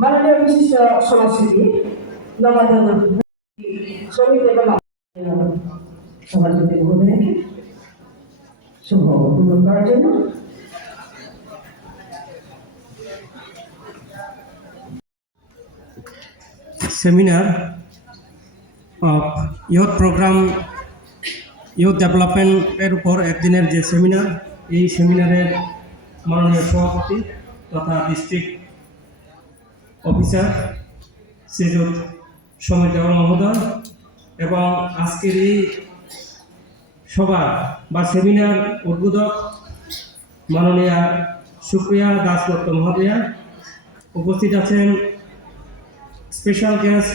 মাননীয় বিশিষ্ট সমাজসেবী নবায়ন শ্রমিক এবং সভাপতি মহোদয়কে শুভ উদ্বোধন করার জন্য seminar of youth programme youth ডেভেলপমেন্টের উপর একদিনের যে সেমিনার, এই সেমিনারের মাননীয় সভাপতি তথা ডিস্ট্রিক্ট অফিসার শ্রীযুত সমীর দেওয়ান মহোদয় এবং আজকের এই সভা বা সেমিনার উদ্বোধক মাননীয়া সুপ্রিয়া দাসদত্ত মহোদয়া, উপস্থিত আছেন স্পেশাল গেস্ট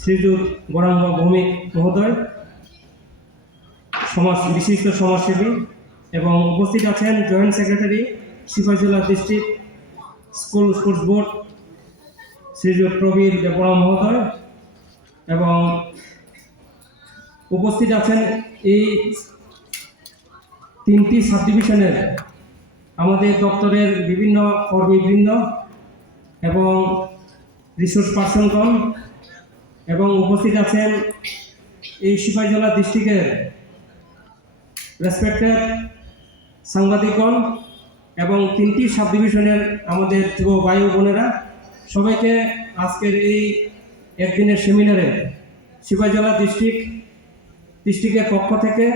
শ্রীযুত গৌরাঙ্গ ভৌমিক মহোদয়, বিশিষ্ট সমাজসেবী, এবং উপস্থিত আছেন joint secretary Sipahijala district sports board Shriyut Prabir Debbarma মহোদয়, এবং উপস্থিত আছেন এই 3টি সাব ডিভিশনের আমাদের দপ্তরের বিভিন্ন কর্মীবৃন্দ এবং রিসোর্স পার্সনগণ, এবং উপস্থিত আছেন এই সিপাহীজলা ডিস্ট্রিক্টের রেসপেক্টেড সাংবাদিকগণ এবং 3টি সাব ডিভিশনের আমাদের যুব ভাই বোনেরা। সবাইকে আজকের এই একদিনের সেমিনারে সিপাহীজলা ডিস্ট্রিক্টের পক্ষ থেকে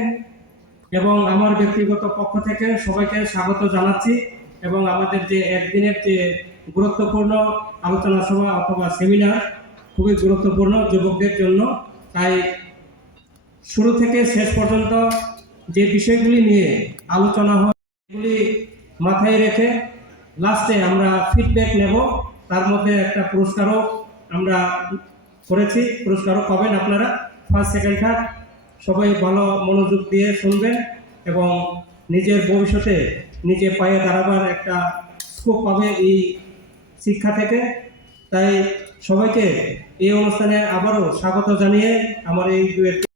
এবং আমার ব্যক্তিগত পক্ষ থেকে সবাইকে স্বাগত জানাচ্ছি। এবং আমাদের যে একদিনের যে গুরুত্বপূর্ণ আলোচনা সভা অথবা সেমিনার খুবই গুরুত্বপূর্ণ যুবকদের জন্য, তাই শুরু থেকে শেষ পর্যন্ত যে বিষয়গুলি নিয়ে আলোচনা হয় এগুলি মাথায় রেখে লাস্টে আমরা ফিডব্যাক নেব। তার মধ্যে একটা পুরস্কারও আমরা করেছি, পুরস্কারও পাবেন আপনারা। ফার্স্ট, সেকেন্ড, থার্ড সবাই ভালো মনোযোগ দিয়ে শুনবেন এবং নিজের ভবিষ্যতে নিজে পায়ে দাঁড়াবার একটা স্কোপ পাবে এই শিক্ষা থেকে। তাই সবাইকে এই অনুষ্ঠানে আবারও স্বাগত জানিয়ে আমার এই